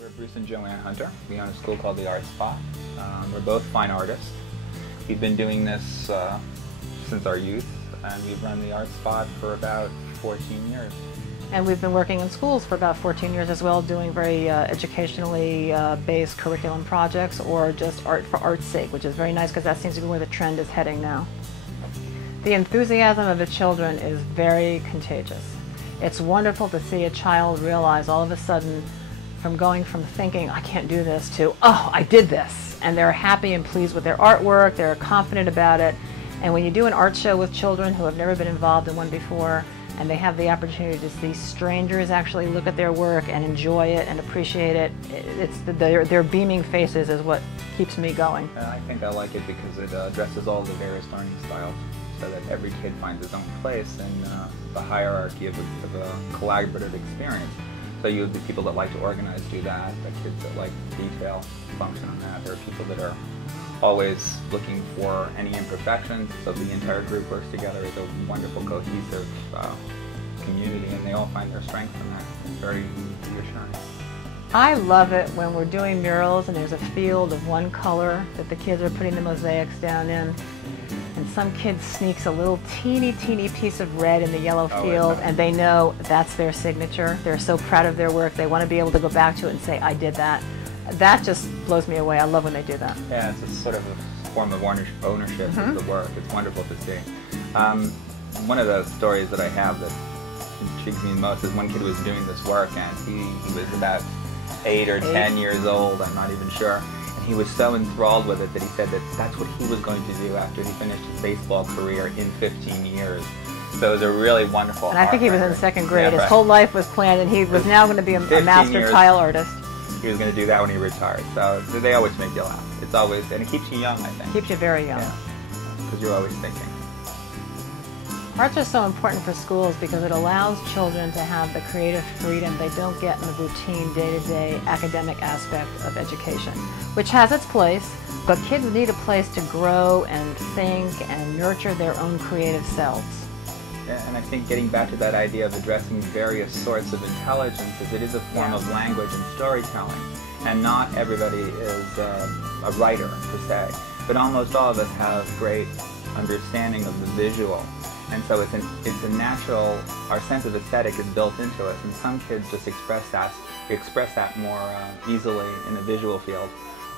We're Bruce and Joanne Hunter. We own a school called the Art Spot. We're both fine artists. We've been doing this since our youth, and we've run the Art Spot for about 14 years. And we've been working in schools for about 14 years as well, doing very educationally based curriculum projects or just art for art's sake, which is very nice because that seems to be where the trend is heading now. The enthusiasm of the children is very contagious. It's wonderful to see a child realize all of a sudden from going from thinking, I can't do this, to, oh, I did this. And they're happy and pleased with their artwork, they're confident about it. And when you do an art show with children who have never been involved in one before, and they have the opportunity to see strangers actually look at their work and enjoy it and appreciate it, their beaming faces is what keeps me going. I think I like it because it addresses all the various learning styles, so that every kid finds his own place in the hierarchy of a collaborative experience. So you have the people that like to organize do that, the kids that like detail function on that. There are people that are always looking for any imperfections, so the entire group works together as a wonderful, cohesive community, and they all find their strength in that. It's very reassuring. I love it when we're doing murals and there's a field of one color that the kids are putting the mosaics down in, and some kid sneaks a little teeny piece of red in the yellow field, and they know that's their signature. They're so proud of their work, they want to be able to go back to it and say, I did that. That just blows me away. I love when they do that. Yeah, it's a sort of a form of ownership of the work. It's wonderful to see. One of the stories that I have that intrigues me most is one kid was doing this work, and he was about 8 or 10 years old, I'm not even sure. And he was so enthralled with it that he said that that's what he was going to do after he finished his baseball career in 15 years. So it was a really wonderful And I think he was in second grade. His whole life was planned, and he was now going to be a master tile artist. He was going to do that when he retired. So they always make you laugh. It's always, and it keeps you young, I think. Keeps you very young. Yeah, because you're always thinking. Arts are so important for schools because it allows children to have the creative freedom they don't get in the routine day-to-day academic aspect of education, which has its place, but kids need a place to grow and think and nurture their own creative selves. Yeah, and I think getting back to that idea of addressing various sorts of intelligences, it is a form of language and storytelling, and not everybody is a writer per se, but almost all of us have great understanding of the visual. And so it's a natural, our sense of aesthetic is built into us, and some kids just express that more easily in the visual field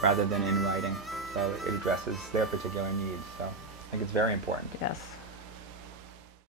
rather than in writing. So it addresses their particular needs. So I think it's very important. Yes.